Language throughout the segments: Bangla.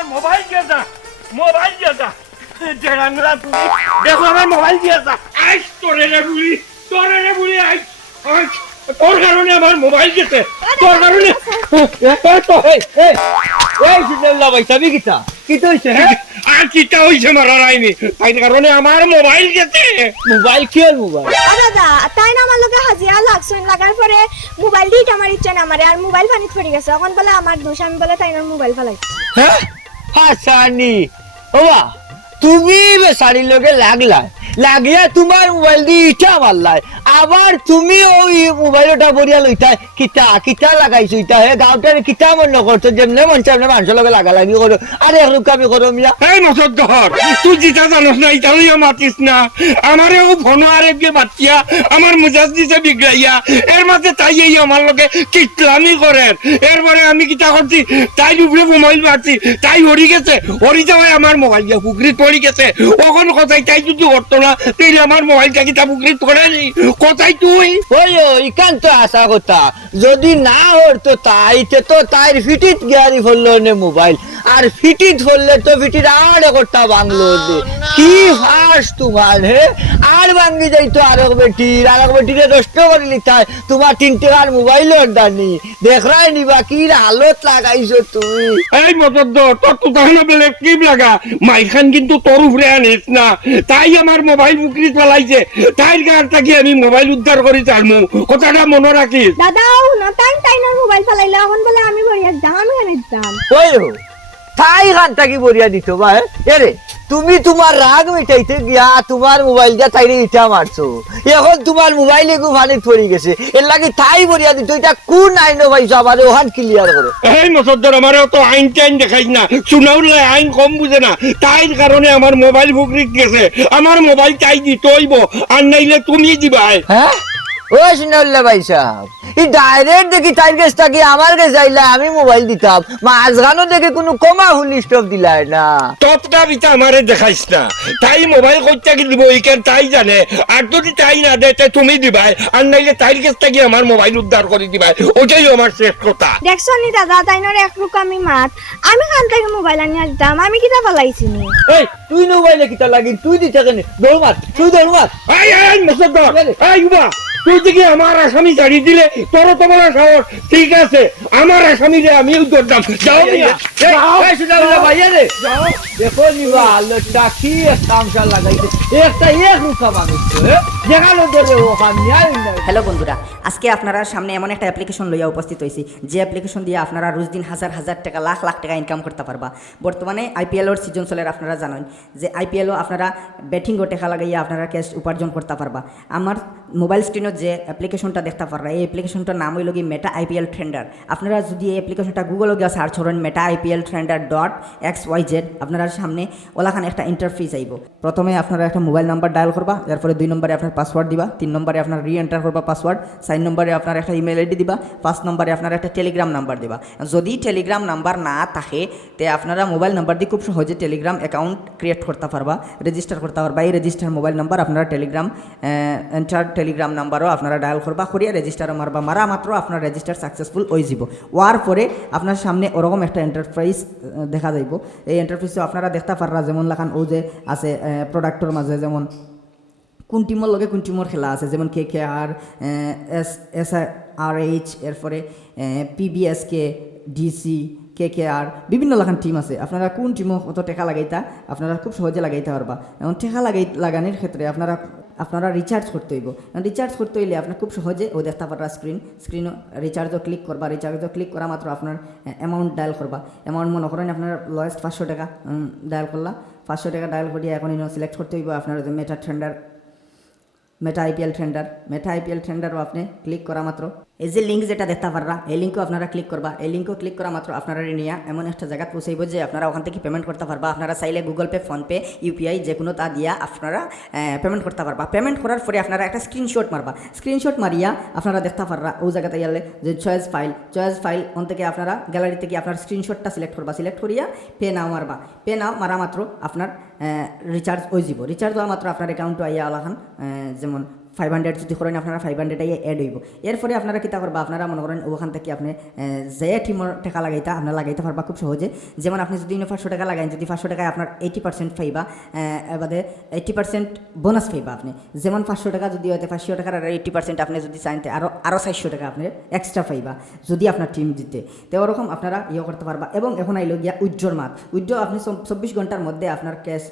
আমার মোবাইল দিয়ে যা, মোবাইল দিয়ে যা। ডেরাংলা তুমি দেখো আমার মোবাইল দিয়ে যা। আইস তোরে রে বুড়ি, তোরে রে বুড়ি আইস। তোর কারণে আমার মোবাইল গেছে, তোর কারণে। এই সুনাউল্লাহ ভাই সাবি কিতা কিতা হইছে? আর কিটা হইছে মারার আইনি, তাই কারণে আমার মোবাইল গেছে। মোবাইল কি আর মোবাইল? দাদা তাই না আমার লোকে হাজিরা লাগছেন, লাগার পরে মোবাইল দিয়ে আমার ইচ্ছা না আমারে, আর মোবাইল পানিতে পড়ে গেছে। এখন বলে আমার দোষ, আমি বলে তাই না মোবাইল ফেলাইছি। হ্যাঁ হাসানি ওবা তুমি বেচারির লগে লাগিয়া তোমার মোবাইল দিয়ে ইটা মারলাই, আবার তুমি ওই মোবাইলটা বরিয়া লইতা কিতা কিতা লাগাইছো ইটা হে গাঁওটার কিতা মন করছো যেমনে মন চামনে মানুষের লগে লাগি করো। আরে এখরুকা আমি করো মিয়া। এই মসদ ধর, তুই যেটা জানোস না এটা লইয়া মাতিস না। আমারেও ফোন আরেক গে বাচ্চিয়া আমার মুজাজ দিছে বিগড়াইয়া, এর মাঝে তাই এই আমার লগে কিতলামি করেন। এরপরে আমি কিতা করছি, তাই উপরে মোবাইল মারছি, তাই হরি গেছে, হরি যাওয়ায় আমার মোবাইল গিয়া পুকুরিত পড়ি গেছে। ওখন কথাই তাই যদি করতো না তাইলে আমার মোবাইলটা কিতা পুকুরিত পড়ে নি কথাই তুই। ওই ইকান তো আশা কথা যদি না হতো তাইতে তো তাইর ফিটিত গিয়ারি ফেললো নে মোবাইল, আর ফিটিত ফেললে তো ফিটিত আর করতা বাংলো কি ফাঁস তোমার হে। আর ভাঙ্গি যাইতো আরেক বেটিরে নষ্ট করে লিখায় তোমার 3 টাকার মোবাইলের দানি দেখরাই নিবা কি হালত লাগাইছো তুমি। এই মতদ তোর তো তখন বেলে কি লাগা মাইখান কিন্তু তোর উপরে আনিস না। তাই আমার মোবাইল পুকুরিত ফেলাইছে, তাই গাড়টা কি আমি মোবাইল উদ্ধার করি চালমু, কথাটা মনে রাখিস। দাদাও না তাই না মোবাইল ফেলাইলে, এখন বলে আমি বড়িয়া দাম এনে দাম। ওই তাই গানটা কি বরিয়া দিত বা এরে তুমি তোমার রাগ মিটাইতে গিয়া তোমার মোবাইল দিয়া তাইরে ইটা মারছো, এখন তোমার মোবাইলে গু পানিত পড়ে গেছে, এর লাগি তাই বরিয়া দিত। এটা কোন আইন ভাইছো আমার ওখান ক্লিয়ার করো। এই মসদ্দর আমার তো আইন টাইন দেখাইস না, সুনাউল্লা আইন কম বুঝে না, তাই কারণে আমার মোবাইল পুকুরিত গেছে। আমার মোবাইল তাই দিতে হইব, আর নাইলে তুমি দিবাই। হ্যাঁ ও সুনাউল্লাহ ভাই সাহেব এই ডাইরেক্ট দেখি তাই গেছ থাকি আমার কাছে যাইলে আমি মোবাইল দিতাম, মাঝখানো দেখে কোনো কমা ফুল স্টপ দিলাই না। টপটা বিটা আমারে দেখাইস না, তাই মোবাইল কইটা কি দিব এইখান তাই জানে। আর যদি তাই না দেয় তাই তুমি দিবাই, আর নাইলে তাইর কাছ থেকে আমার মোবাইল উদ্ধার করে দিবাই, ওটাই আমার শেষ কথা। দেখছো নি দাদা তাই না একরুক আমি মাত, আমি খান থেকে মোবাইল আনিয়া দিতাম, আমি কিতা ফেলাইছি নি। এই তুই মোবাইলে কিতা লাগি তুই দিতে কেন দৌড় মার, তুই দৌড় মার। এই মুসদ্দর এই উবা তুই দেখি আমার আসামি ছাড়ি দিলে তোর তোমার সাহস ঠিক আছে, আমার আসামিরে আমি উদ্ধার দাম যাও মিয়া। এই সুনাউল্লাহ ভাই রে যাও দেখো নিবা আল্লাহটা কি কামশা লাগাইছে একটা রুখা মানুষ যেখানে ধরে ওখান নিয়ে। হ্যালো বন্ধুরা, আজকে আপনারা সামনে এমন একটা অ্যাপ্লিকেশন লইয়া উপস্থিত হয়েছি, যে অ্যাপ্লিকেশন দিয়ে আপনারা রোজ দিন হাজার হাজার টাকা লাখ লাখ টাকা ইনকাম করতে পারবা। বর্তমানে আইপিএলের সিজন চলে, আপনারা জানেন যে আইপিএলও আপনারা ব্যাটিংও টাকা লাগাইয়া আপনারা ক্যাশ উপার্জন করতে পারবা। আমার মোবাইল স্ক্রিনত যে অ্যাপ্লিকেশনটা দেখতে পারবা, এই অ্যাপ্লিকেশনটার নাম হইল কি মেটা আইপিএল ট্রেন্ডার। আপনারা যদি এই অ্যাপ্লিকেশনটা গুগলে গিয়ে সার্চ করেন মেটা আইপিএল ট্রেন্ডার .xyz, আপনারা সামনে ওলাখানে একটা ইন্টারফেস আইব। প্রথমে আপনারা একটা মোবাইল নাম্বার ডায়াল করবা, তারপরে 2 নম্বরে আপনার পাসওয়ার্ড দিবা, 3 নম্বরে আপনার রি-এন্টার করবা পাসওয়ার্ড, 4 নম্বরে আপনার একটা ইমেল আইডি দিবা, 5 নম্বরে আপনার একটা টেলিগ্রাম নাম্বার দিবা। যদি টেলিগ্রাম নাম্বার না থাকে তে আপনারা মোবাইল নাম্বার দিয়ে খুব সহজে টেলিগ্রাম অ্যাকাউন্ট ক্রিয়েট করতে পারবা, রেজিস্টার করতে পারবা। এই রেজিস্টার মোবাইল নাম্বার আপনারা টেলিগ্রাম টেলিগ্রাম নাম্বারও আপনারা ডায়াল করবা, করিয়া রেজিস্টারও মারবা, মারা মাত্র আপনার রেজিস্টার সাকসেসফুল হয়ে যাব। ওয়ার পরে আপনার সামনে ওরকম একটা এন্টারপ্রাইজ দেখা যাইব। এই এন্টারপ্রাইজও আপনারা দেখতে পাররা যেমন লাখান ও যে আছে প্রোডাক্টর মাঝে যেমন কোন টিমর লগে কোন টিমর খেলা আছে, যেমন KKR, SRH, এরপরে PBSK, DC, KKR, বিভিন্ন লাগান টিম আছে। আপনারা কোন টিমও কত টাকা লাগাইতা আপনারা খুব সহজে লাগাইতে পারবা। এবং টাকা লাগানোর ক্ষেত্রে আপনারা রিচার্জ করতে হইব। রিচার্জ করতে হইলে আপনার খুব সহজে ও দেখতে পারবা স্ক্রিনও রিচার্জও ক্লিক করবা। রিচার্জও ক্লিক করা মাত্র আপনার অ্যামাউন্ট ডায়াল করবা। অ্যামাউন্ট মনে করেন আপনার লোয়েস্ট 500 টাকা ডায়াল করলা। 500 টাকা ডায়াল করিয়া এখন সিলেক্ট করতে হইব আপনার মেটা আইপিএল ট্রেন্ডারও আপনি ক্লিক করা মাত্র এই যে লিঙ্ক যেটা দেখতে পারবা, এই লিঙ্কও আপনারা ক্লিক করবা। এই লিঙ্কও ক্লিক করা মাত্র আপনারা নিয়ে এমন একটা জায়গা পৌঁছাইব যে আপনারা ওখান থেকে পেমেন্ট করতে পারবা। আপনারা চাইলে গুগল পে, ফোনপে, ইউপিআই যে কোনো তা দিয়া আপনারা পেমেন্ট করতে পারবা। পেমেন্ট করার পরে আপনারা একটা স্ক্রিনশট মারবা। স্ক্রিনশট মারিয়া আপনারা দেখতে পারবা ও জায়গাতে গেলে যে চয়েস ফাইল ওন থেকে আপনারা গ্যালারি থেকে আপনার স্ক্রিনশটটা সিলেক্ট করবা। সিলেক্ট করিয়া পে নাও মারবা। পে নাও মারা মাত্র আপনার রিচার্জ হয়ে যাব। রিচার্জ হওয়া মাত্র আপনার অ্যাকাউন্টে আইয়া আলাখান যেমন 500 যদি করেন আপনারা 500 এড হইব। এরপরে আপনারা কিতা করবা, আপনারা মনে করেন ওখান থেকে আপনি যে টিমর টাকা লাগাইতা আপনারা লাগাইতে পারবা খুব সহজে। যেমন আপনি যদি 500 টাকা লাগাইন, যদি 500 টাকায় আপনার 80% পাইবা, এবারে 80% বোনাস পাইবা আপনি। যেমন 500 টাকা যদি হয়তো 500 টাকার আর 80% আপনি যদি চাইতে আরও 400 টাকা আপনি এক্সট্রা পাইবা যদি আপনার টিম জিতে। তো ওরকম আপনারা ইয়ে করতে পারবা। এবং এখন আইলো গিয়া উইথড্রর মাত। উইথড্র আপনি 24 ঘন্টার মধ্যে আপনার ক্যাশ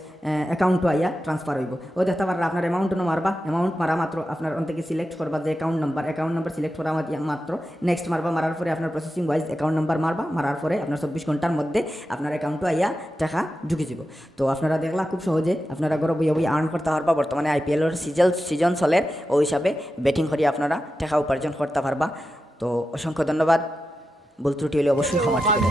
অ্যাকাউন্টও আইয়া ট্রান্সফার হইব। ও দেখতে পাররা আপনার অ্যামাউন্টও মারবা, অ্যামাউন্ট মারা মাত্র আপনার ওন থেকে সিলেক্ট করবা যে অ্যাকাউন্ট নাম্বার সিলেক্ট করা মাত্র নেক্সট মারবা, মারার পরে আপনার প্রসেসিং ওয়াইজ অ্যাকাউন্ট নাম্বার মারবা, মারার পরে আপনার 24 ঘন্টার মধ্যে আপনার অ্যাকাউন্টও আইয়া টাকা ঢুকে যাব। তো আপনারা দেখলা খুব সহজে আপনারা ঘরে বইয়া বইয়া আর্ন করতে পারবা। বর্তমানে আইপিএলের সিজন চলের ওই হিসাবে ব্যাটিং করিয়া আপনারা টাকা উপার্জন করতে পারবা। তো অসংখ্য ধন্যবাদ। ভুল ত্রুটি হলে অবশ্যই ক্ষমা চাইবেন।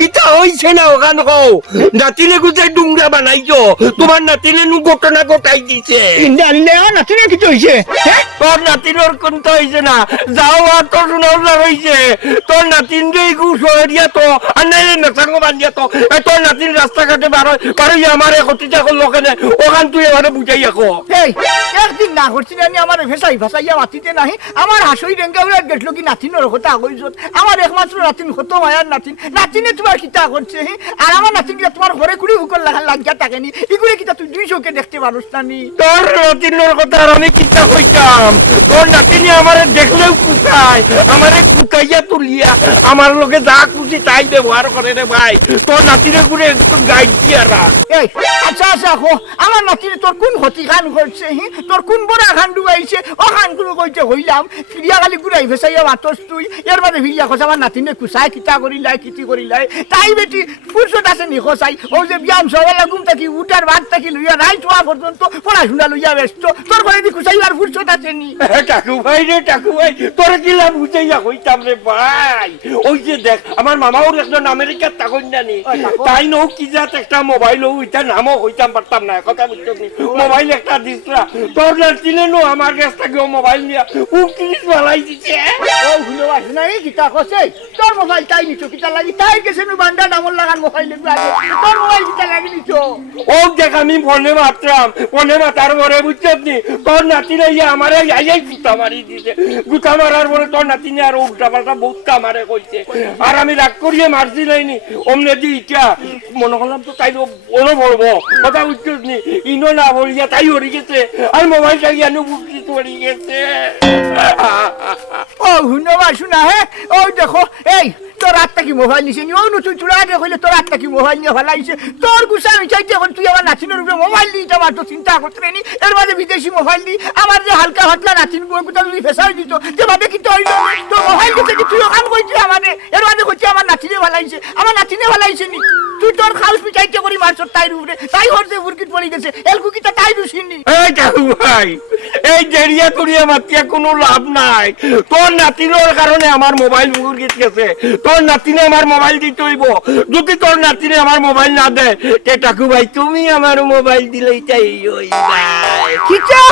কিতা হইছে না ওখান কও নাতিনে গুজে ডুংরা বানাইছো, তোমার নাতিনে নু ঘটনা ঘটাই দিছে। নাতিনে কি হইছে? তোর নাতিনোর কোনটা হইছে না, যাও আর তোর সুনাউল্লা রইছে, তোর নাতিন রে শহরিয়া তো আর নাই নেশাঙ্গ বান্ধিয়া তো তোর নাতিন রাস্তাঘাটে বারোই আমার ক্ষতিটা করলো কেন, ওখান তুই এবারে বুঝাই রাখো। একদিন না করছি না আমার ভাসাইয়া মাতিতে নাহি আমার হাসই রেঙ্গা উড়া দেখলো কি নাতিনের কথা কইছত। আমার একমাত্র নাতিন কত মায়ার নাতিনে তোমার কিতা করছে, আর আমার নাতিন কিটা তোমার ঘরে কুড়ি হুকর লাগিয়া থাকেনি, এগুলো কিটা তুই 200 কে দেখতে পারোস না নি? তোর নাতিনের কথা আর আমি কিতা কইতাম, তোর নাতিনি আমারে দেখলেও কুকায়, আমারে কুকাইয়া তুলিয়া আমার লোকে যা খুশি তাই ব্যবহার করে রে ভাই। তোর নাতিনে করে একটু গাইড দিয়া রাখ। আচ্ছা আমার নাতিনে তোর কোন ক্ষতি খান করছে, তোর কোন বড় খান ডুবাইছে, ও খান গুলো কইতে হইলাম ক্রিয়া খালি ঘুরাই ভেসাইয়া মাতস তুই। এর বাদে ভিড়িয়া খোঁজ আমার নাতিনে কুসাই কিতা করিলাই কিতি করিলাই, তাই বেটি ফুরসত আছে নি খোঁচাই। ও যে ব্যায়াম সবাই ঘুম থাকি উঠার ভাত থাকি লইয়া রাইট হওয়া পর্যন্ত পড়াশোনা লইয়া ব্যস্ত, তোর ঘরে দি কুসাইবার ফুরসত আছে নি? টাকু ভাই রে টাকু ভাই, তোর কি লাভ বুঝাইয়া কইতাম রে ভাই। ওই যে দেখ আমার মামাও একজন আমেরিকার তাকন জানি, তাই নো কি জাত একটা মোবাইল ওইটা নামও হইতাম পারতাম না, কথা বুঝছো নি? মোবাইল একটা দিসরা, তোর নাতিনে নো আমার কাছ থেকে মোবাইল নিয়া ও কিনিস বালাই দিছে। ও হুলো আসে না এই কিতা কইছে, তোর মোবাইল তাই নিছো কিতা লাগি, তাই গেছে নু বান্ডা নামল লাগান মোবাইল লাগি, তোর মোবাইল কিতা লাগি নিছো? ও দেখ আমি ফোনে মাত্রাম, ফোনে মাতার পরে বুঝছো নি তোর নাতিনে ইয়া আমারে আইয়াই গুতা মারি দিছে। গুতা মারার পরে তোর নাতিনে আর উল্টা পাল্টা বহুত আমারে কইছে, আর আমি রাগ করিয়ে মারছি নাইনি। অমনে দি ইটা মনে করলাম তো তাই বড় বলবো, কথা বুঝছো নি? ইনো না বলিয়া তাই হরি গেছে, আর মোবাইলটা ইয়ানো বুকি পড়ে গেছে। ও হুনো শুনা হে, ওই দেখো এই তোর আত্মা কি মোবাইল নিছে নি? ও নতুন চুড়া আগে কইলে তোর আত্মা কি মোবাইল নিয়ে ফেলাইছে, তোর গুছা চাইতে এখন তুই আমার নাতিনের উপরে মোবাইল দিয়ে আমার তো চিন্তা করতে নি। এর মাঝে বিদেশি মোবাইল দি আমার যে হালকা হাতলা নাতিন বউ কোথাও যদি ফেসাই দিত যে ভাবে কি তোর মোবাইল দিতে কি তুই ওখান কইছি আমারে, এর মাঝে কইছি আমার নাতিনে ফেলাইছে, আমার নাতিনে ফেলাইছে নি? তুই তোর খাউস পিছাইতে করি মারছ তাই উপরে, তাই হরতে বুরকিট পড়ে গেছে, এলকু কিটা তাই দুছিনি। এই কাকু ভাই এই দেরিয়া করিয়া মাতিয়া কোনো লাভ নাই, তোর নাতিনের কারণে আমার মোবাইল বুরকিট গেছে, তোর নাতিনে আমার মোবাইল দিতে হইব। যদি তোর নাতিনে আমার মোবাইল না দেয় কে টাকু ভাই তুমি আমার মোবাইল দিলেই চাই ওই কিটা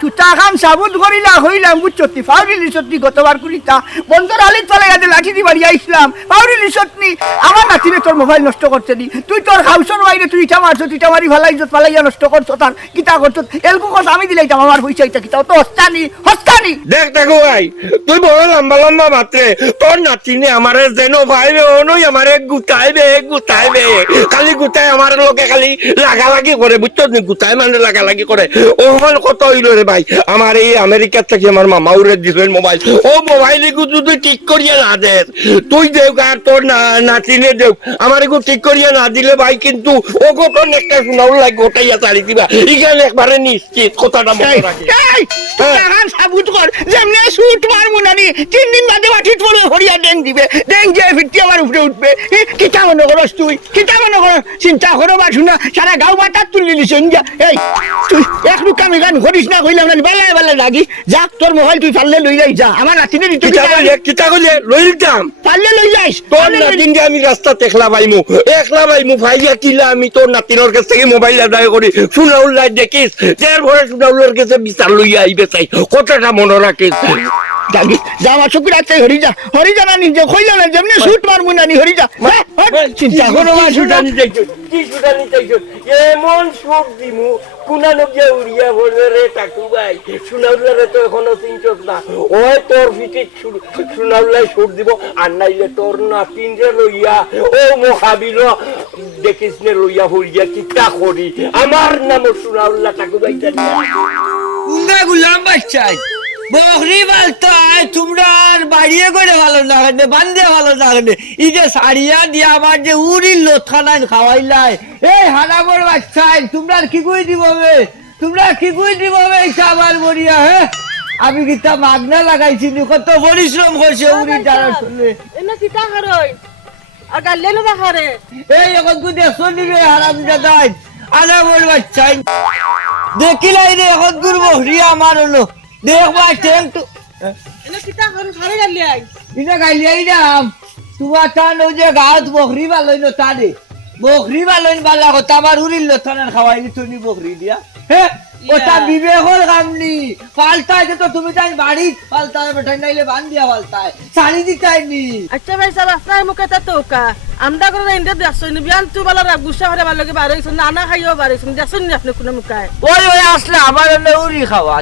তুতা খান সাবুত করিলা হইলাম বুঝছতি পাউরিলি সত্যি গতবার করিতা বন্দর আলি চলে গেছে লাঠি দি বাড়ি আইসলাম পাউরিলি সত্যি আমার নাতিনে তোর মোবাইল নষ্ট করছে নি, তুই তোর হাউসর বাইরে তুই ইটা মারছ, তুই ইটা মারি ফালাইয়া নষ্ট করছ, তার কিতা করছ এলকু কস আমি দিলাইতাম আমার পয়সাটা কিতা তো হস্তানি। দেখ দেখো ভাই তুই বড় লম্বা লম্বা মাত্রে তোর নাতিনে আমারে যেন ভাইবে অনুই আমারে গুতাইবে খালি গুতাই আমার লোকে খালি লাগালাগি করে বুঝছো নি? গুতাই মানে লাগালাগি করে, ওখানে কত হইল রে ভাই আমার এই আমেরিকার থেকে আমার মামা উড়ে দিবেন মোবাইল ও মোবাইল এগু যদি ঠিক করিয়া না দে তুই দেও আর তোর নাতিনে দেও আমার এগু ঠিক করিয়া না দিলে ভাই কিন্তু ও গোটন একটা শোনাও লাগ গোটাইয়া চালি দিবা এখানে একবারে নিশ্চিত কথাটা মনে রাখি টাকার সাবুত কর যেমনে শুট মারবো না নি 3 দিন বাদে বাটিত পড়ো হরিয়া ডেং দিবে ডেং দিয়ে ফিরতি আমার উপরে উঠবে কিটা মনে করস তুই কিটা মনে কর চিন্তা করো বা শুনা সারা গাঁও বাটার তুলি দিছেন যা এই তুই একটু কামি গান করিস না কইলাম না বেলায় বেলায় লাগি যা তোর মোবাইল তুই পারলে লই যাই যা আমার নাতিনে তুই কিতা কইলে লই যাম পারলে লই যাইস তোর নাতিনকে আমি রাস্তা একলা পাইমু ভাইয়া কিলা আমি তোর নাতিনের কাছ থেকে মোবাইল আদায় করি সুনাউল্লাহ দেখিস যার ভরে সুনাউল্লার কাছে বিচার লইয়া আইবে চাই কথাটা মনে রাখিস জানি যা আমার চোখে রাখতে হরি যা না নিজে কইলা না যেমনি শুট মারবো না নি হরি যা চিন্তা করো মা সুটানি চাইছো কি সুটানি চাইছো এমন সুট দিমু কুনানো গিয়া উড়িয়া বলে রে টাকু ভাই সুনাউল্লারে তো এখনো চিনছস না ওই তোর ফিটিক সুনাউল্লাহ সুট দিব আর নাইলে তোর নাতিন রে লইয়া ও মোহাবিল দেখিস নে লইয়া হইয়া কিতা করি আমার নাম সুনাউল্লাহ টাকু ভাই জানি উঙ্গা গুলাম বাচ্চাই বকরি বালতাই তোমরা আর বাড়িয়ে করে ভালো না কাটে বান্ধে ভালো না কাটে এই যে সারিয়া দিয়া আমার যে উড়ির লোথানাই খাওয়াইলাই এই হারাবর বাচ্চাই তোমরা কি কই দিববে তোমরা কি কই দিববে এই আবার মরিয়া হ্যাঁ আমি কিতা মাগনা লাগাইছি কত পরিশ্রম করছে উড়ি যারা শুনলে এনে কিতা করই আর গালে না করে এই এখন তুই দেখছো নিবে হারাম দাদাই হারাবর বাচ্চাই দেখিলাই রে এখন গুর বকরি আমার হলো দেখবা টেন্ট এনে কিতা করই খারে গালি আই ইনা গাইলাই নাম তোমার টান ওই যে গাঁত বকরি বালইন তারে বকরি বালইন বালা কথা আমার উড়িল লথানার খাওয়াইলি তুমি বকরি দিয়া হ্যাঁ ওটা বিবেকর কামনি পাল্টাই তো তুমি তাই বাড়ি পাল্টায় বেঠাই নাইলে বান দিয়া পাল্টায় শাড়ি দিতাই নি আচ্ছা ভাই সাহেব আপনার মুখে তা তোকা আমরা করে ইন্ডে দেখছই নি বিয়ান তু বালা গুসা করে ভালো লাগে বারইছ না না খাইও বারইছ দেখছই নি আপনি কোন মুখায় ওই আসলে আমার এনে উড়ি খাওয়া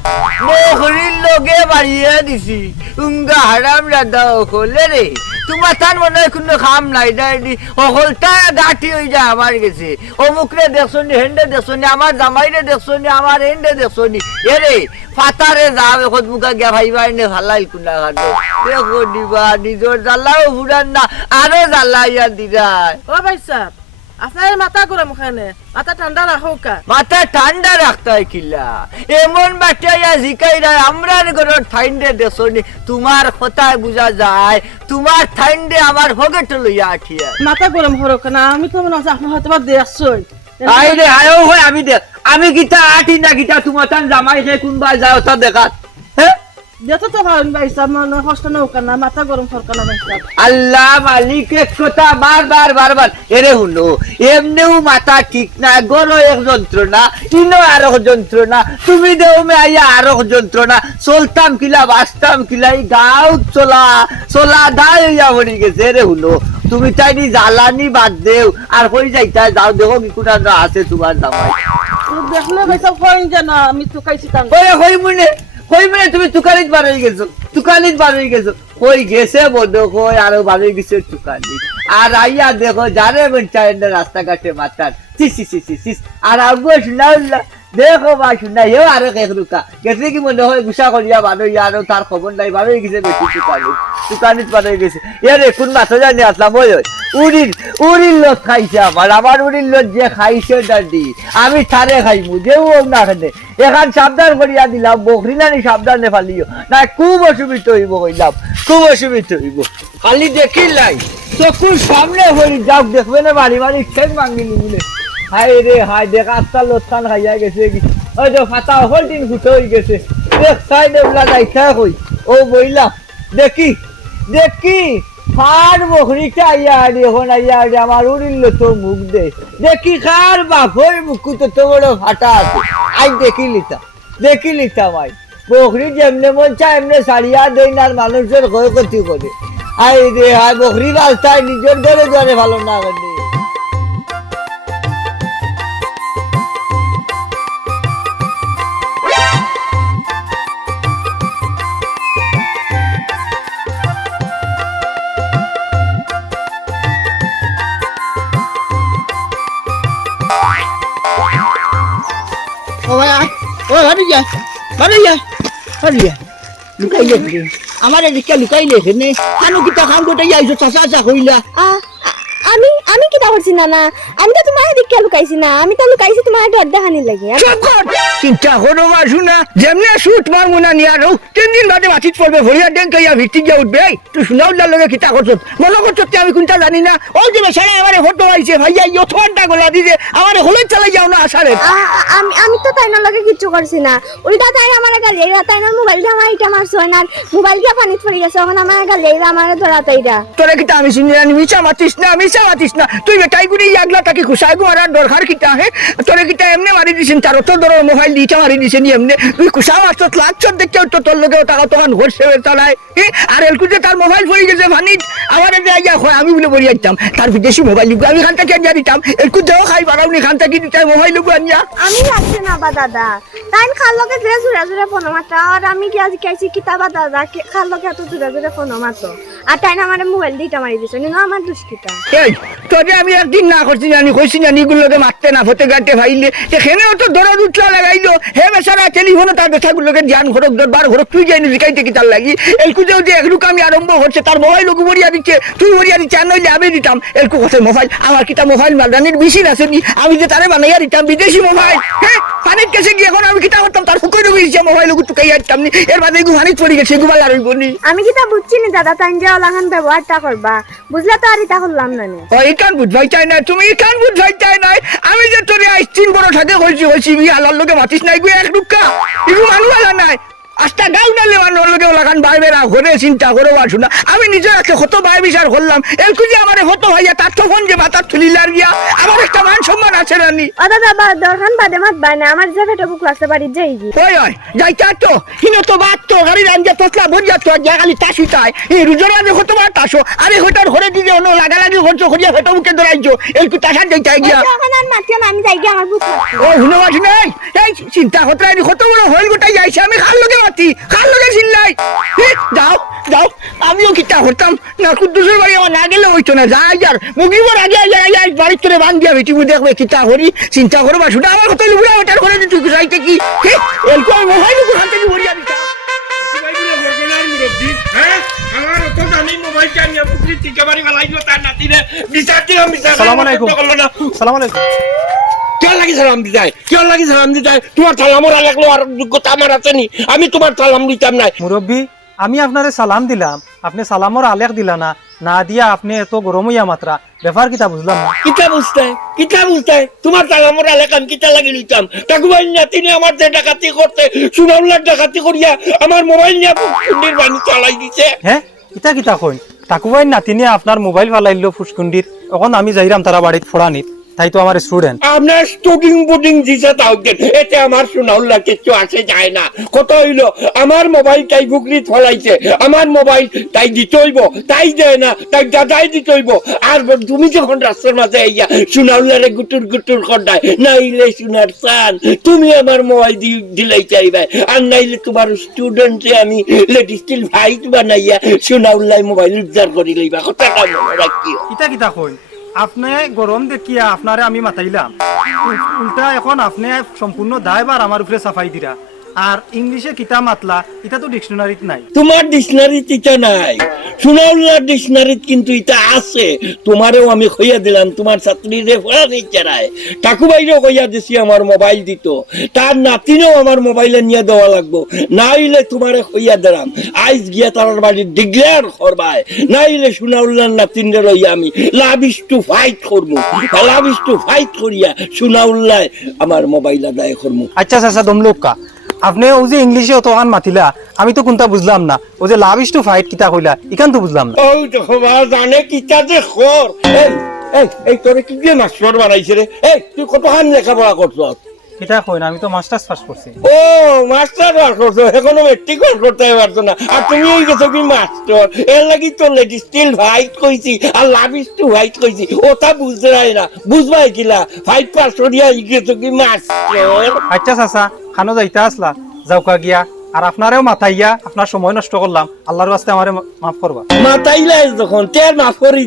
বকরির লগে বাড়িয়ে দিছি উঙ্গা হারাম রাদা খোলে রে তোমার তার মনে হয় কোনো খাম নাই ডাইডি সকলটা গাঠি হয়ে যায় আমার গেছে অমুকরে দেখছো নি হেন্ডে দেখছো নি আমার জামাইরে দেখছো নি আমার হেন্ডে দেখছো নি এরে ফাতারে যাও এখন মুখা গিয়া ভাইবাই নে ভালাই কুনা ঘাটো দেখো দিবা নিজর জ্বালাও ফুরান না আরো জ্বালাইয়া দিরায় ও ভাই সাহেব আপনার মাথা গরম খানে মাথা ঠান্ডা রাখো কা মাথা ঠান্ডা রাখতে হয় কিলা এমন বাটাইয়া জিকাইরা আমরার ঘরের ঠান্ডে দেশনি তোমার কথায় বুঝা যায় তোমার ঠান্ডে আমার হগেট লইয়া আঠিয়া মাথা গরম হরো না আমি তো মনে আছে আপনি হয়তো বা দেখছই আই রে আয়ো হয় আমি দেখ আমি গিতা আঠি না গিতা তোমার তান জামাই হে কোনবা যাও তা দেখাত হ্যাঁ যেত তো ভালো ভাই সাহেব মনে কষ্ট না হোক না মাথা গরম ফরকা না ভাই সাহেব আল্লাহ মালিক এক কথা বারবার এরে হুনো এমনিও মাথা ঠিক না গরো এক যন্ত্রণা ইনো আর এক যন্ত্রণা তুমি দেও মে আইয়া আর এক যন্ত্রণা চলতাম কিলা বাঁচতাম কিলা এই গাও চলা দায় হইয়া পড়ি গেছে রে হুনো তুমি চাইনি জ্বালানি বাদ দেও আর কই যাইতা যাও দেখো কি কোনা আছে তোমার জামাই দেখলে ভাই সাহেব কইন জানা আমি তো খাইছি তান কই মনে তুমি তুকানিত বার হয়ে গেছো কই গেছে বন্ধ কই আরো বার হয়ে গেছে তুকানিত আর আইয়া দেখো যারে চাইন্ডা রাস্তাঘাটে মাতার সিস আর আবু শুনাউল্লাহ দেখো বা শুনাই আরো এখরুকা গেছে কি মনে হয় গুসা করিয়া বানো আরো তার খবর নাই বার হয়ে গেছে বেশি তুকানিত বার হয়ে গেছে এরে কোন মাথা জানি আসলাম ওই উড়ির লোক খাইছে আমার উড়ির লোক যে খাইছে দাদি আমি ছাড়ে খাইমু যেও না খানে এখান সাবধান করিয়া দিলাম বকরি নানি সাবধানে ফালিও না খুব অসুবিধা হইব কইলাম খুব অসুবিধা হইব খালি দেখিলাই চকুর সামনে হই যাও দেখবে না বাড়ি ঠেক ভাঙিলি বলে হাই রে হাই দেখ আস্তা লোকসান খাইয়া গেছে কি ওই যে ফাতা হল দিন ফুটে হয়ে গেছে দেখ সাইডে উলা যাইছা কই ও বইলাম দেখি খার বকরিটা আইয়া এখন আইয়া আমার উড়িল তো মুখ দে দেখি খার বাপর মুখ তো বড় ফাটা আছে আই দেখি লিতা ভাই বকরি যেমনে মন চায় এমনি সারিয়া দেয় না আর মানুষের ক্ষয়ক্ষতি করে আই রে হাই বকরি বালতায় নিজের ঘরে ভালো না করে বাড়াইয়া বাড়িয়া লুকাইলে আমার এদিকে লুকাইলে এখানে কানো কিতা খান গোটাই আইছো চাচা চাচা কইলা আমি কি করছি না না আমি তো তোমার দিকে লুকাইছি না আমি তো লুকাইছি তোমার ডর দেখানি লাগে চিন্তা করো শুনা যেমনে শুট মার মুনা নিয়া রো 3 দিন বাদে মাটিত পড়বে ভরিয়া দেন কইয়া ভিত্তি গিয়া উঠবে তুই সুনাউল্লার লগে কিতা করছত মনে করছত আমি কোনটা জানি না ওই যে বেচারা আমারে ফটো আইছে ভাইয়া ইয়থোয়ানটা গলা দিছে আমারে হলে চালাই যাও না আসারে আমি তো তাইনার লগে কিচ্ছু করছি না উল্টা তাই আমার গালি এরা তাইনার মোবাইলটা আমার এটা মারছো না মোবাইলটা পানিত পড়ে গেছে এখন আমার গালি এরা আমার ধরা তাইরা তোরে কিতা আমি চিনি জানি মিছা মাতিস না তুই বেটাই গুড়ি আগলা তাকে খুশাই গো মারার দরকার কিতা হে তোরে কিতা এমনে মারি দিছেন তার তো ধরো মোবাইল দিটা মারি দিছেন এমনে তুই খুশা মারছত লাগছত দেখতে তো তোর লগে টাকা তখন ঘরছে চালায় আর এলকুতে তার মোবাইল পড়ে গেছে ভানিত আমারে যাইয়া কই আমি বলে বলি আইতাম তার বিদেশি মোবাইল লিখো আমি খান থেকে আনিয়া দিতাম এলকু দেও খাই বারাউনি খান থেকে দিতাম মোবাইল লিখো আনিয়া আমি লাগছে না বা দাদা তাই খাল লগে জুড়ে জুড়ে জুড়ে ফোন মারতা আর আমি কি আজ কাইছি কিতাবা দাদা খাল লগে এত জুড়ে জুড়ে ফোন মারতো আর তাই না আমার মোবাইল দিটা মারি দিছে না আমার দুষ্কিতা এই তোরে আমি একদিন না করছি জানি কইছি জানি গুলোকে মারতে না ফতে গাটে ভাইলে এখানেও তো দরদ উঠলা লাগাইলো হে বেচারা টেলিফোনে তার বেচাগুলোকে ধ্যান ঘরক দরবার ঘরক তুই যাইনি শিখাইতে কি তার লাগি এলকুতেও যে এখরুকা আমি আরম্ভ হচ্ছে তার মোবাইল ওকে বরিয়া দিচ্ছে তুই বরিয়া দিচ্ছে আর নইলে আমি দিতাম এলকু কথা মোবাইল আমার কিতা মোবাইল মালদানির বেশি আছে নি আমি যে তারে বানাইয়া দিতাম বিদেশি মোবাইল হ্যাঁ পানির কাছে গিয়ে এখন আমি কিতা করতাম তার ফুকই রবি দিচ্ছে মোবাইল ওকে টুকাইয়া দিতাম নি এর বাদে গু পানিত পড়ে গেছে গুবাল আর হইব নি আমি কিতা বুঝছি না দাদা তাই যে লাগান ব্যবহারটা করবা বুঝলা তো আর এটা করলাম না এই কান বুঝাই চাই না তুমি কান বুঝাই চাই নাই আমি যে তোরে আইছিন বড় ঠাকে হইছি বি আলার লোকে মাতিস নাই গো এক রুক্কা ইগু মানুয়ালা নাই আস্তা গাউ না লেওয়ানোর লোকে লাগান বাইবেরা ঘরে চিন্তা করো আসু না আমি নিজের আছে কত বাই বিচার করলাম এলকু যে আমারে হতো ভাইয়া তার তখন যে বাতার তুলিলার গিয়া আমার একটা মান সম্মান আছে রানি ও দাদা বা দরখান বাদে মাত বাই না আমার যে ফেটো বুক লাগছে বাড়ি যাইগি ওই যাইতা তো হিনো তো বাত তো গাড়ি রাঞ্জা তসলা বইয়া তো জাগালি তাসি তাই এই রুজরা যে কত বার তাসো আরে হটার ঘরে দিলে অন্য লাগালাগি করছো করিয়া ফেটো বুকে ধরাইছো এলকু তাসান যাইতা গিয়া এখন আর মাতিও না আমি যাইগি আমার বুক ও হুনো আসি নাই এই চিন্তা হতরা নি কত বড় হইল গোটাই যাইছে আমি খাল লগে মাতি খাল লগে চিল্লাই যাও আমিও কিতা করতাম না কুদ্দুসের বাড়ি আমার না গেলে হইতো না যাই আর মুগিবর আগে যাই বাড়ির তোরে বান দিয়া বেটি দেখবে কিতা করি চিন্তা করবা শুধু আমার কত লুবড়া ওটার করে তুই যাইতে কি এলকু আমি মোবাইল ওখান থেকে ভরিয়া দিতাম হ্যাঁ আমার তো জানি মোবাইলটা নিয়ে পুকুরি থেকে বাড়ি ফেলাইলো তার নাতিরে বিচার দিলাম বিচার সালাম আলাইকুম সালাম আলাইকুম কেন লাগি সালাম দিতাই তোমার সালামর লাগলো আর যোগ্যতা আমার আছে নি আমি তোমার সালাম দিতাম নাই মুরব্বী আমি আপনারে সালাম দিলাম আপনি সালামর আলেখ দিলা না না দিয়া আপনি এত গরম হইয়া মাত্রা ব্যাপার কিতা বুঝলাম না কিতা বুঝতাই তোমার সালামর আলেখ আমি কিতা লাগি লইতাম তাকু ভাই নাতিনে আমার যে ডাকাতি করতে সুনাউল্লার ডাকাতি করিয়া আমার মোবাইল নিয়ে ফুসকুন্ডির বাণী চালাই দিছে হ্যাঁ কিতা কইন তাকুবাই নাতিনে আপনার মোবাইল ফালাইলো ফুসকুন্ডির এখন আমি যাইরাম তারা বাড়িত ফোড়ানিত তাই তো আমার স্টুডেন্ট আপনার স্টুডিং বুডিং দিছে তাও দেন এতে আমার সুনাউল্লাহ কিছু আসে যায় না কত হইলো আমার মোবাইল তাই বুকরি ফলাইছে আমার মোবাইল তাই দিতে হইব তাই দেয় না তাই দাদাই দিতে হইব আর তুমি যখন রাস্তার মাঝে আইয়া সুনাউল্লারে গুটুর কন্ডায় নাইলে সুনার সান তুমি আমার মোবাইল দিলাই চাইবাই আর নাইলে তোমার স্টুডেন্টে আমি লেডি স্টিল ভাইট বানাইয়া সুনাউল্লাহ মোবাইল উদ্ধার করি লইবা কথাটা মনে রাখিও কিতা কইন আপনি গরম দেখিয়া আপনারে আমি মাতাইলাম উল্টা এখন আপনি সম্পূর্ণ দায়বার আমার উপরে সাফাই দিরা আর ইংলিশে কিতা মাতলা এটা তো ডিকশনারিত নাই তোমার ডিকশনারিত এটা নাই সুনাউল্লার ডিকশনারিত কিন্তু এটা আছে তোমারেও আমি কইয়া দিলাম তোমার ছাত্রীরে পড়ানি চারায় টাকু বাইরেও কইয়া দিছি আমার মোবাইল দিত তার নাতিনেও আমার মোবাইলে নিয়ে দেওয়া লাগবো নাইলে তোমারে কইয়া দিলাম আইজ গিয়া তার বাড়ি ডিক্লেয়ার করবাই নাইলে সুনাউল্লার নাতিনরে রইয়া আমি লাভ ইজ টু ফাইট করবো লাভ ইজ টু ফাইট করিয়া সুনাউল্লাহ আমার মোবাইল আদায় করবো আচ্ছা চাচা দমলোকা আপনি ও যে ইংলিশে অতখান মাতিলা আমি তো কোনটা বুঝলাম না ও যে লাভ ইজ টু ফাইট কিতা কইলা ইখান তো বুঝলাম না ওই দেখো জানে কিতা যে খর এই তোরে কি দিয়ে মাস্টার বানাইছে রে এই তুই কতখান লেখাপড়া করছস কিতা কই না আমি তো মাস্টার্স পাস করছি ও মাস্টার পাস করছো এখনো মেট্রিক পাস করতে পারছো না আর তুমি এই গেছো কি মাস্টার এর লাগি তো লেডি স্টিল ফাইট কইছি আর লাভ ইজ টু ফাইট কইছি ওটা বুঝতে রাই না বুঝবাই কিলা ফাইট পাস করিয়া গেছো কি মাস্টার আচ্ছা চাচা খানো যাইতা আসলা যাওকা গিয়া আর আপনারেও মাথাইয়া আপনার সময় নষ্ট করলাম, আল্লাহর রাস্তে আমারে মাফ করবা। মাতাইলে যখন তের মাফ করে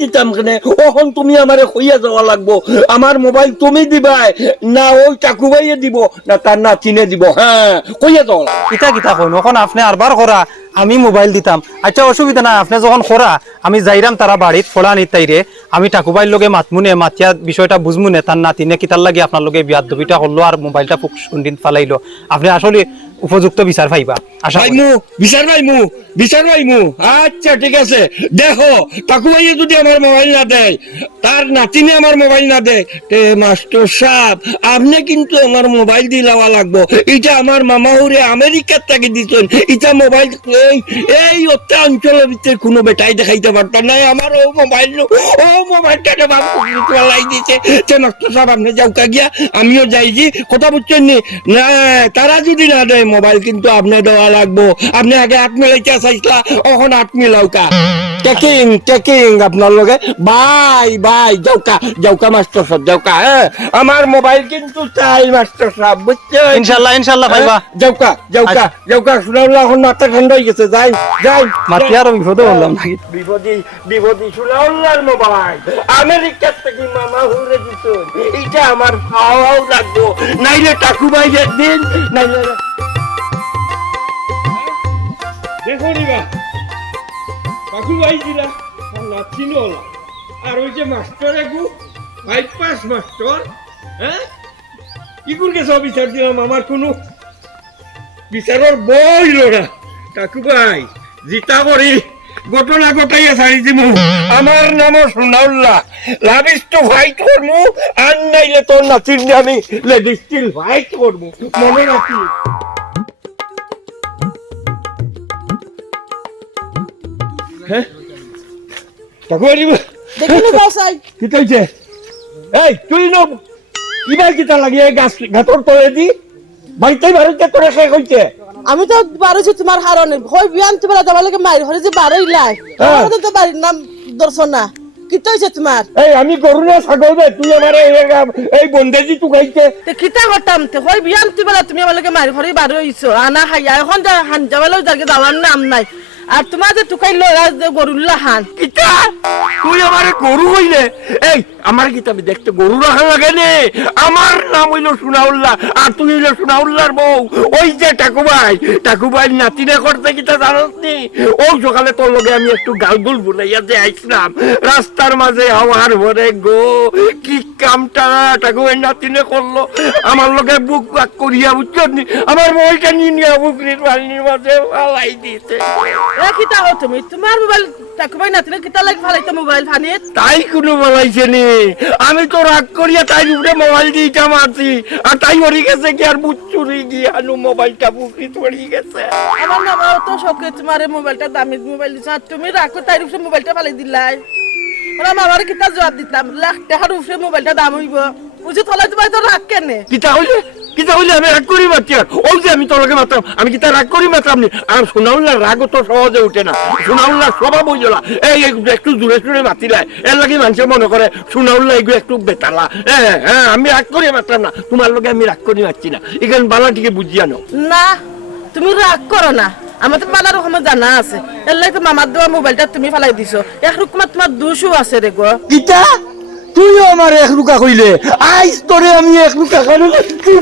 দিতাম খেনে ওখন তুমি আমারে কইয়া যাওয়া লাগবো আমার মোবাইল তুমি দিবাই না ওই টাকুবাইয়ে দিব না তার নাতিনে দিব, হ্যাঁ কইয়া যাওয়া লাগবো। কিতা কিতা কইন, এখন আপনি আরবার করা আমি মোবাইল দিতাম, আচ্ছা অসুবিধা নাই, আপনি যখন করা আমি যাইরাম তারা বাড়িত ফোড়া নিত তাইরে, আমি ঠাকুবাইর লগে মাতমুনে মাতিয়া বিষয়টা বুঝমুনে তার নাতিনে কিতার লাগে আপনার লগে বিয়াদবিটা করলো আর মোবাইলটা ফুক সুন্দিন ফালাইলো, আপনি আসলে উপযুক্ত বিচার পাইবা আশা করি। বিচার ভাইমু আচ্ছা ঠিক আছে। দেখো টাকুবাইয়ে যদি আমার মোবাইল না দেয়, তার নাতিনে আমার মোবাইল না দেয়, মাস্টার সাহেব আপনি কিন্তু আমার মোবাইল দিলাওয়া লাগবো। এটা আমার মামা হুরে আমেরিকার থেকে দিতেন, এটা মোবাইল এই অত্যা অঞ্চলের ভিতরে কোনো বেটাই দেখাইতে পারতাম না, আমার ও মোবাইলটা লাই দিছে। মাস্টার সাহেব আপনি যাওকা গিয়া আমিও যাইছি, কথা বুঝছেন নি? না তারা যদি না দেয় মোবাইল কিন্তু আপনি দেওয়া লাগবো। আপনি আগে হাত মিলাইতে চাইছিলা, এখন হাত মিলাওকা। টেকিং আপনার লগে বাই যাওকা মাস্টার সাহেব যাওকা, হ্যাঁ আমার মোবাইল কিন্তু চাই মাস্টার সাহেব বুঝছেন? ইনশাআল্লাহ পাইবা। যাওকা শুনাউল্লাহ এখন মাথা ঠান্ডা হয়ে গেছে, যাই মাতিয়ারও বিপদে বললাম নাকি। বিপদী শুনাউল্লাহর মোবাইল আমেরিকার থেকে মামা হুরে দিতেন, এটা আমার খাওয়াও লাগবো, নাইলে টাকুবাই একদিন নাইলে। দেখো নিবা টাকুবাই দিলা নাচিনলা আর ওই যে মাস্টার একু 5 পাস মাস্টার, হ্যাঁ ইগুর কাছে বিচার দিলাম, আমার কোনো বিচারের বই লোড়া। টাকুবাই জিতা করি ঘটনা ঘটাইয়া ছাড়ি দিমু, আমার নামও সুনাউল্লাহ, লাভিস তো ফাইট করমু, আর নাইলে তোর নাচির আমি লেডিস স্টিল ফাইট করমু, মনে রাখি। হ্যাঁ টাকুবাই দেখিনি বাসাই কি কইছে? এই তুই নো কিবা কিতা লাগিয়ে গাছ ঘাটর তলে দি বাড়িতে তোরে শেষ হইছে। আমি তো বারোছি তোমার হারনে হয় বিয়ান তোমার যাবার লাগে মাইর হরে যে বারোই লাই আমাদের তো বাড়ির নাম দর্শন না কিতা হইছে তোমার? এই আমি গরু না ছাগল বে, তুই আমারে এই বন্দেজি তু খাইছে তে কিতা করতাম তে হয় বিয়ান তুমি আমার লাগে মাইর হরে বারো হইছো আনা খাইয়া এখন যা হান যাবালো যাকে যাওয়ার নাম নাই, আর তোমার যে টুকাইলো গরুল্লা হান কিতা তুই আমারে গরু হইলে? এই আমার কিতা আমি দেখতে গরু রাখা লাগে নে, আমার নাম হইলো সুনাউল্লাহ আর তুই হইলো সুনাউল্লাহর বউ। ওই যে টাকুবাই নাতিনে করতে কিতা জানোস নি? ও সকালে তোর লগে আমি একটু গালগুল বুলাইয়া যে আইছিলাম রাস্তার মাঝে হাওয়ার ভরে গো, কি কামটা টাকুবাই নাতিনে করলো, আমার লগে বুক বাক করিয়া বুঝছস নি, আমার বউটা নিয়ে বুকরির পানির মাঝে ফালাই দিতে। কিতা হো তুমি তোমার মোবাইল টাকুবাই নাতিনে কিতা লাগে ফালাইতো মোবাইল ফানিত? তাই কোনো বলাইছে নি, আমি তো রাগ করিয়া তাই উপরে মোবাইল দিয়েটা মারছি, আর তাই মরি গেছে কি আর বুট চুরি গিয়ে আনু মোবাইলটা বুকরি পড়ি গেছে। আমার না বাবা তো শখে তোমার মোবাইলটা দামি মোবাইল দিছ, আর তুমি রাখো তাই উপরে মোবাইলটা ফালাই দিলাই, ওরা আমার কিতা জবাব দিতাম লাখ টাকার উপরে মোবাইলটা দাম হইব বুঝে থলাই তোমার তো রাখ কেনে? কিতা হইলে আমি রাগ করি মারছি, আর ওই যে আমি তোকে মারতাম আমি কিতা রাগ করি মারতাম নি? আর সোনাউল্লার রাগ তো সহজে উঠে না, সোনাউল্লার স্বভাব হইলা এই একটু জোরে মাতিলাই, এর লাগে মানুষে মনে করে সোনাউল্লাহ এগুলো একটু বেতালা। হ্যাঁ আমি রাগ করি মারতাম না, তোমার লগে আমি রাগ করি মারছি না, এখানে বালা টিকে বুঝিয়া নো না তুমি রাগ করো না, আমার তো বালার রকমের জানা আছে, এর লাগে তো মামার দেওয়া মোবাইলটা তুমি ফালাই দিছো, একরকম তোমার দোষও আছে রে গো। কিতা তুইও আমার এখরুকা কইলে আইস তোরে আমি এখরুকা করব, তুই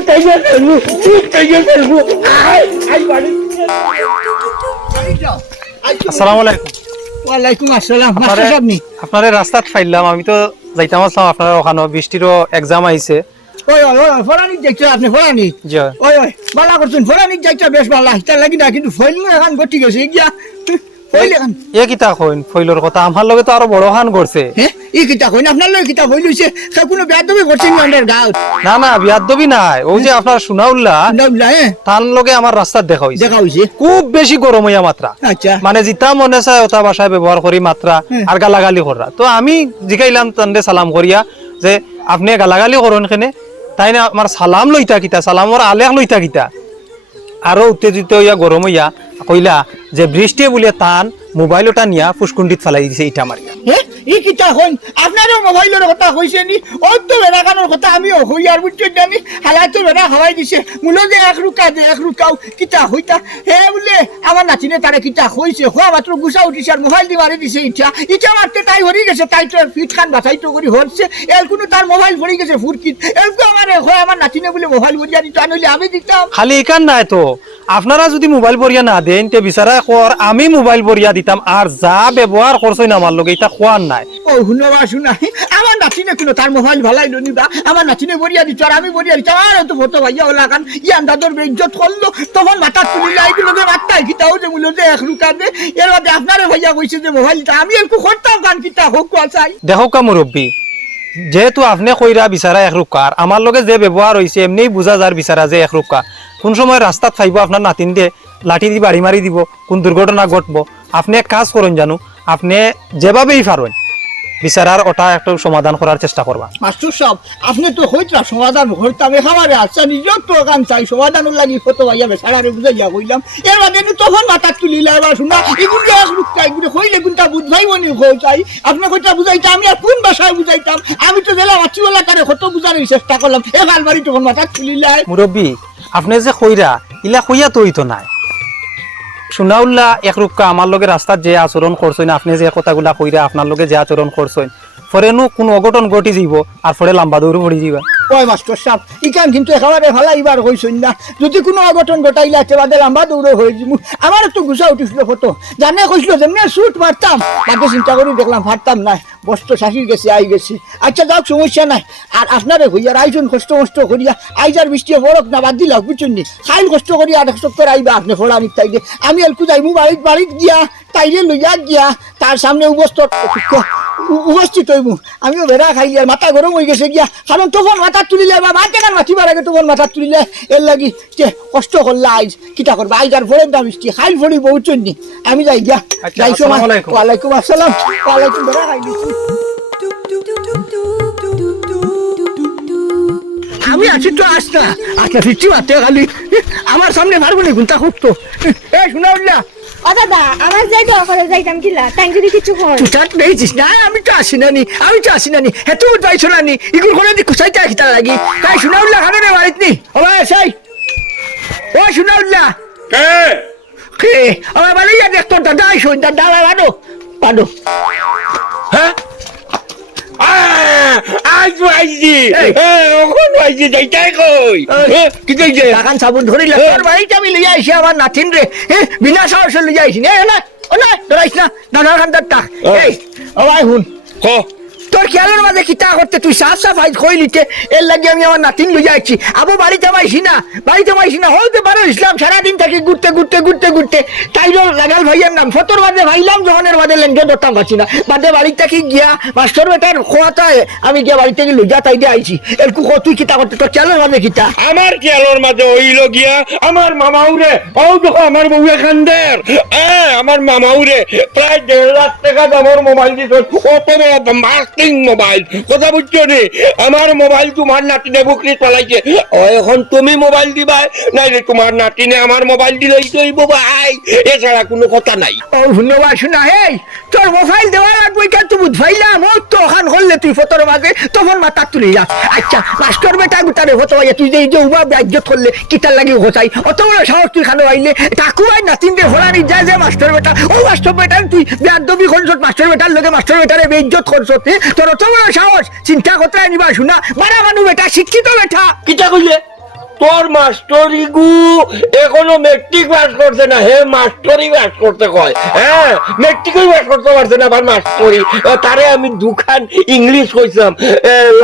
তাইয়া করবো আই বাড়ি। আসসালামু আলাইকুম। ওয়ালাইকুম আসসালাম মাস্টার সাহেব নি? আপনারে রাস্তাত ফাইলাম, আমি তো যাইতাম আসলাম আপনার ওখানে, বৃষ্টিরও এক্সাম আইছে। ওই ফরানিক যাইছো আপনি? ফরানিক জি ওই বালা করছেন, ফরানিক যাইছো বেশ বালা, তার লাগি না কিন্তু ফইল এখন গটি গেছে গিয়া ফইল এখন। এ কিতা কইন ফইলর কথা, আমার লগে তো আরো বড় খান করছে। হ্যাঁ ই কিতা কইন আপনার লই কিতা ফইল হইছে? সে কোনো বেয়াদবি করছেন নি আন্ডার গাঁত? না বিয়াদবি নাই, ওই যে আপনার সুনাউল্লাহ না তার লগে আমার রাস্তাত দেখা হইছে, দেখা হইছে খুব বেশি গরম হইয়া মাত্রা, আচ্ছা মানে জিতা মনে চায় ওটা ভাষায় ব্যবহার করি মাত্রা আর গালাগালি করা। তো আমি জিগাইলাম তান্ডে সালাম করিয়া যে আপনি গালাগালি করেন কেনে? তাই না আমার সালাম লইতা কিতা, সালামর আলেখ লইতা কিতা? আরো উত্তেজিত হইয়া গরম হইয়া কইলা যে বৃষ্টি বলে টান মোবাইল ওটা নিয়া ফুসকুন্ডিত ফেলাই দিছে ইটা মারিয়া। ই কিতা হইন আপনারও মোবাইলের কথা কইছে নি ও তো বেড়াকানোর কথা আমিও হই আর বুঝছেন জানি হালাই তো বেড়া খাওয়াই দিছে মূল যে এক রুকাও কিতা হইতা হে বলে আমার নাচিনে তারা কিতা হইছে হওয়া মাত্র গুছা উঠিছে আর মোবাইল দিয়ে মারি দিছে ইটা মারতে তাই হরি গেছে তাই তো ফিট খান বাছাই তো করি হচ্ছে এর কোনো তার মোবাইল ভরি গেছে ফুরকিত এর তো আমার নাচিনে বলে মোবাইল ভরিয়া দিত আনলে আমি দিতাম খালি এখান নাই তো আপনারা যদি মোবাইল বরিয়া না দেন তে বিচারা কর আমি মোবাইল বরিয়া দিতাম আর যা ব্যবহার করছই না আমার লগে এটা খোয়ার নাই। ও শুনবা শুনা আমার নাচিনে কোনো তার মোবাইল ভালাই নিবা আমার নাচিনে বরিয়া দিত আর আমি বরিয়া দিতাম আর তো ফটো ভাইয়া ওলা কান ইয়ান দাদর বেইজ্জত করলো তখন মাথা তুলিলে এইগুলো যে মাত্রাই কিতাও যে মূল্য যে এখরুকা দে এর মধ্যে আপনারে ভাইয়া কইছে যে মোবাইলটা আমি একটু করতাম কান কিতা হোক চাই দেখো কা মুরব্বী যেহেতু আপনি কইরা বিচারা একরুকার আমার লগে যে ব্যবহার হয়েছে এমনি বুঝা যার বিচারা যে একরুকা কোন সময় রাস্তাত খাইব আপনার নাতিন দিয়ে লাঠি দিয়ে বাড়ি মারি দিব কোন দুর্ঘটনা ঘটবো আপনি এক কাজ করুন জানো আপনি যেভাবেই পারেন বিচারার ওটা একটু সমাধান করার চেষ্টা করবা। মাস্টার সাহেব আপনি তো হইতা সমাধান হইতাম এখানে আচ্ছা নিজের তো গান চাই সমাধানের লাগি ফটো ভাইয়া বেসারারে বুঝাইয়া কইলাম এর বাদে তখন মাথা তুলিলা এবার শোনা এগুলো এগুলো হইলে কোনটা বুঝাইব নি চাই আপনি কইটা বুঝাইতা আমি আর কোন ভাষায় বুঝাইতাম আমি তো গেলাম আচিওয়ালা তারে কত বুঝানোর চেষ্টা করলাম এ গালবাড়ি তখন মাথা তুলিলাই। মুরব্বী আপনি যে কইরা ইলা কইয়া তো হইতো নাই সুনাউল্লাহ একরুকা আমার লগে রাস্তার যে আচরণ করছেন আপনি যে কথাগুলা কইরা আপনার লগে যে আচরণ করছেন ফরেনো কোন অঘটন ঘটি যাব আর ফরে লম্বা দৌড় পড়ি যাবা। ওই মাস্টার সাহেব ইকান কিন্তু একেবারে ভালাইবার হইছেন না যদি কোনো অঘটন ঘটাইলে আছে বাদে লম্বা দৌড়ে হয়ে যাব আমার একটু গুছা উঠিছিল ফটো জানে কইছিল যেমনি শুট মারতাম বাদে চিন্তা করি দেখলাম ফারতাম না বস্ত শাসির গেছে আই গেছে আচ্ছা যাক সমস্যা নাই আর আপনারে হইয়ার আইজন কষ্ট মষ্ট করিয়া আইজার বৃষ্টি বরক না বাদ দিলাম বুঝছেন নি খাইল কষ্ট করিয়া 1 সপ্তাহ আইবা আপনি ফোড়া নিতে তাইলে আমি এলকু যাইমু বাড়িত গিয়া তাইলে লইয়া গিয়া তার সামনে উপস্থিত হইমু আমিও বেড়া খাইলি আর মাথা গরম হয়ে গেছে গিয়া কারণ তখন মাথা তুলিলে বা মাঠে গান মাতিবার আগে তখন মাথা তুলিলে এর লাগি যে কষ্ট করলা আইজ কিতা করবা আইজ আর ফোড়ের দাম মিষ্টি খাইল ফোড়ি বহুচন নি আমি যাই গিয়া যাই সময় ওয়ালাইকুম আসসালাম ওয়ালাইকুম বেড়া খাইলি আমি আছি তো আসনা আচ্ছা ফিরছি মাত্র খালি আমার সামনে মারবো নি গুনতা খুব তো এ শুনাউল্লাহ ও দাদা আমার যাইতে ওখানে যাইতাম কিলা তাই যদি কিছু হয় তুই নেইছিস না আমি তো আসি না নি হে তুই যাইছো না নি ইগুর করে দি কুসাইতে খিতা লাগি তাই শুনাউল্লাহ খানে রে বাড়িত নি ও ভাই আসাই ও শুনাউল্লাহ কে আমার বাড়ি যা দেখতো দাদা আইসো দাদা পাডো হ্যাঁ আজ আইজি ওখন আইজি যাইতাই কই কি কইছে লাগান সাবুন ধরিলা তোর বাড়িতে আমি লইয়া আইছি আমার নাতিন রে বিনা সাহসে লইয়া আইছি না ধরাইস না দাদা খান দাদা এই ও ভাই হুন ক তোর খেয়ালের মাঝে কিতা করতে তুই সাফ সাফাই কইলিতে এর লাগে আমি আমার নাতিন লইয়া আইছি আবু বাড়িতে মাইছি না হইতে পারে ইসলাম সারাদিন থাকি ঘুরতে তাইরো লাগাল ভাইয়ের নাম ফটোর বাদে ভাইলাম যখনের বাদে লেনকে ধরতাম পাচ্ছি না বাদে বাড়িতে থাকি গিয়া মাস্টার বেটার খোয়াতায় আমি গিয়া বাড়িতে গিয়ে লইয়া তাই দিয়ে আইছি এরকু তুই কিতা করতে তোর খেয়ালের মাঝে কিতা আমার খেয়ালের মাঝে হইল গিয়া আমার মামাউরে ও দেখো আমার বউ এখানদের আমার মামাউরে প্রায় 1.5 লাখ টাকা দামের মোবাইল দিছে কত মাস্টিং মোবাইল কথা বুঝছো নি আমার মোবাইল তোমার নাতিনে বুকরি চালাইছে ও এখন তুমি মোবাইল দিবা নাইলে তোমার নাতিনে আমার মোবাইল দিলেই দইব ভাই এছাড়া কোনো কথা নাই। ও ধন্যবাদ শোনা হেই তোর মোবাইল দেওয়া লাগবে কেন তুই বুঝাইলাম ও তো ওখান করলে তুই ফটোর মাঝে তখন মাথা তুলি যা আচ্ছা মাস্টার বেটা গুতারে হতো ভাইয়া তুই যে এই যে উবা ব্যাজ্যত করলে কিতার লাগি হোসাই অত বড় সাহস তুই খানো আইলে তাকু ভাই নাতিন দিয়ে হরানি যায় যে মাস্টার বেটা ও মাস্টার বেটা তুই বেয়াদবি করছত মাস্টার বেটার লগে মাস্টার বেটারে বেইজ্জত করছত তোর অত বড় সাহস চিন্তা করতে নিবা শোনা বাড়া মানুষ বেটা শিক্ষিত বেটা কিটা কইলে তোর মাস্টরি গু এখনো মেট্রিক পাস করছে না হে মাস্টরি পাস করতে কয় হ্যাঁ মেট্রিকই পাস করতে পারছে না আবার মাস্টরি তারে আমি দুখান ইংলিশ কইছিলাম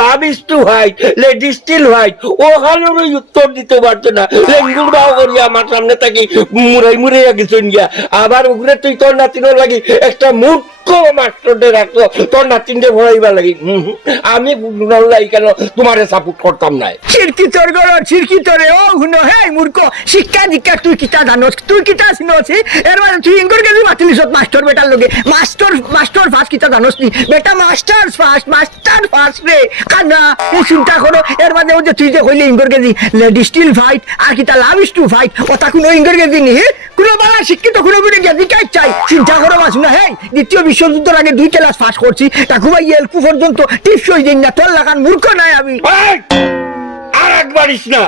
love is to white lady still white ওখানেরই উত্তর দিতে পারছে না লেঙ্গুর বাও করি আমার সামনে থাকি মুড়াই গেছেন গিয়া আবার ওগুলো তুই তোর নাতিনোর লাগি একটা মুড মাস্টারদের রাখতো তোর নাতিনকে ভরাইবার লাগি আমি কেন তোমারে সাপোর্ট করতাম না চিরকি তোর গড় চিরকি শিক্ষিত রে ও শুনো হে মূর্খ শিক্ষা দীক্ষা তুই কিতা জানোস তুই কিতা চিনছি এর মানে তুই ইঙ্গর গেলি মাতিলিছত মাস্টার বেটার লগে মাস্টার ফার্স্ট কিতা জানোস নি বেটা মাস্টার ফার্স্ট রে কানা এই চিন্তা করো এর মানে ও যে তুই যে কইলি ইঙ্গর গেলি লেডি স্টিল ফাইট আর কিতা লাভ ইজ টু ফাইট ওটা কোনো ইঙ্গর গেলি নি কোনো বালা শিক্ষিত কোনো গুণে গেলি কাই চাই চিন্তা করো মাস না হে দ্বিতীয় বিশ্বযুদ্ধের আগে 2 ক্লাস পাস করছি তাকু ভাই এলকু পর্যন্ত টিপস হই যাই না তোর লাগান মূর্খ নাই আমি এই, আর একবারিস না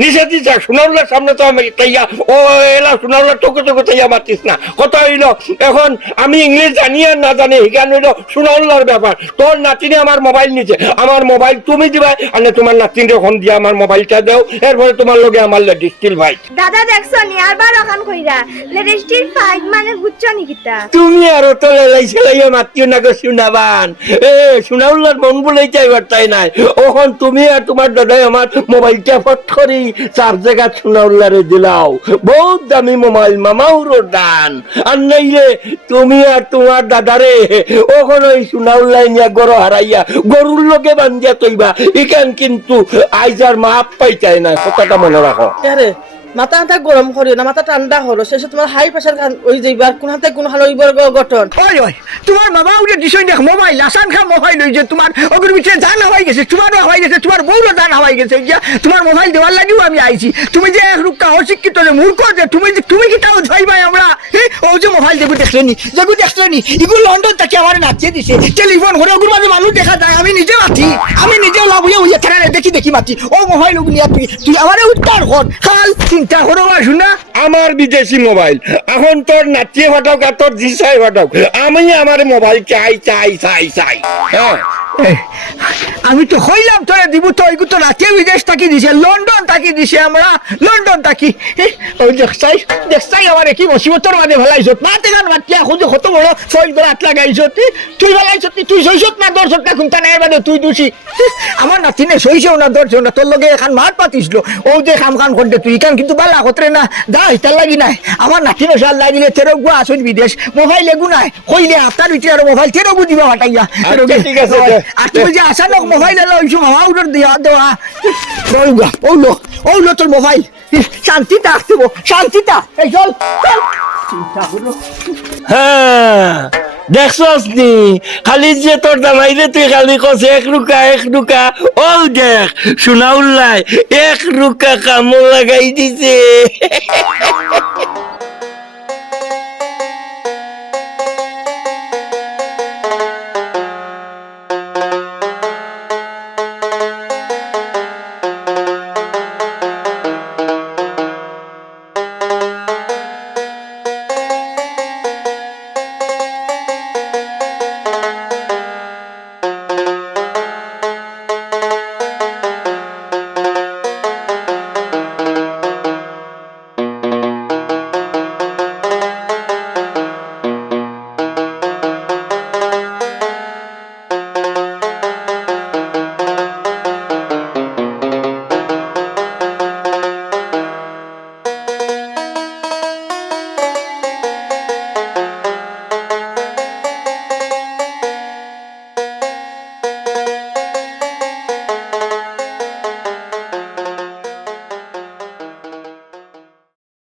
নিষেধিতা সুনাউল্লার সামনে তো আমি তাইয়া ও এলা সুনাউল্লার তোকে তাইয়া মাতিস না কথা হইল এখন আমি ইংলিশ জানি আর না জানি এখানে হইল সুনাউল্লার ব্যাপার তোর নাতিনে আমার মোবাইল নিচে আমার মোবাইল তুমি দিবা আর না তোমার নাতিন যখন দিয়ে আমার মোবাইলটা দাও এরপরে তোমার লগে আমার লেডি স্টিল ফাইট দাদা দেখছো নি আরবার ওখান কইরা লেডিস্টির ফাইট মানে বুঝছো নি কিতা তুমি আরো তো লাইয়া মাতিও না গো সুনাবান সুনাউল্লার মন বলেই চাইবার তাই নাই ওখন তুমি আর তোমার দাদাই আমার মোবাইলটা ফট করি 4 জায়গা সুনাউল্লারে দিলাও বহুত দামি মোবাইল মামাউরো দান আর নাইলে তুমি আর তোমার দাদারে ওখন ওই সুনাউল্লাই নিয়ে গরু হারাইয়া গরুর লোকে বান্ধিয়া তৈবা ইখান কিন্তু আইজার মাপ পাইতাই না কথাটা মনে রাখো আরে মাথা হাতে গরম করিও না মাথা ঠান্ডা হলো শেষে তোমার হাই প্রেশার ওই যাইবার কোন হাতে কোন হালো ইবার গঠন ওই তোমার বাবা উঠে দিছই দেখ মোবাইল আসান খা মোবাইল হই যে তোমার ওগুর ভিতরে জান হওয়াই গেছে তোমারও হওয়াই গেছে তোমার বউরও জান হওয়াই গেছে যে তোমার মোবাইল দেওয়ার লাগিও আমি আইছি তুমি যে রুক্কা অশিক্ষিত যে মূর্খ যে তুমি কি তাও ধইবাই আমরা ও যে মোবাইল দেখলেনি ইগুলো লন্ডন থেকে আমার নাচিয়ে দিছে টেলিফোন করে ওগুর মাঝে মানুষ দেখা যায় আমি নিজে মাতি আমি নিজে লাগুয়ে উইয়ে থানারে দেখি মাতি ও মোবাইল ওগুলি তুই আমারে উত্তর কর খাল চিন্তা করো শুনা আমার বিদেশি মোবাইল এখন তোর নাচিয়ে ফাটাও আর তোর জিসাই ফাটাও আমি আমার মোবাইল চাই হ্যাঁ আমি তো হইলাম তোরে দিব তো ওইগুলো তো রাতে বিদেশ থাকি দিছে লন্ডন থাকি দিছে আমরা লন্ডন থাকি ওই দেখছাই আমার কি মুসিবতর মাঝে ভেলাইছত মাতে গান মাতিয়া খুঁজে কত বড় ফল করে হাত লাগাইছত তুই ভেলাইছত তুই সইছত না দর্শক না খুঁজতা নাই বাদে তুই দোষী আমার নাতিনে সইছেও না দর্শক না তোর লগে এখন মার পাতিছিল ও যে কাম করতে তুই কান কিন্তু বালা কতরে না দা হিতার লাগি নাই আমার নাতিনে সাল লাগিলে তেরো গুয়া আসুন বিদেশ মোবাইল এগু নাই কইলে আপনার উঠে আর মোবাইল তেরো দিবা হাটাইয়া ঠিক আছে আর তুমি যে আসানক মোবাইল এলো ওই সময় অর্ডার দেওয়া ওইলো তোর মোবাইল শান্তিটা আসতেব শান্তিটা এই চল চিন্তা হলো হ্যাঁ দেখছস নি খালি যে তোর দামাইরে তুই খালি কছে এখরুকা ও দেখ সুনাউল্লাই এখরুকা কামো লাগাই দিছে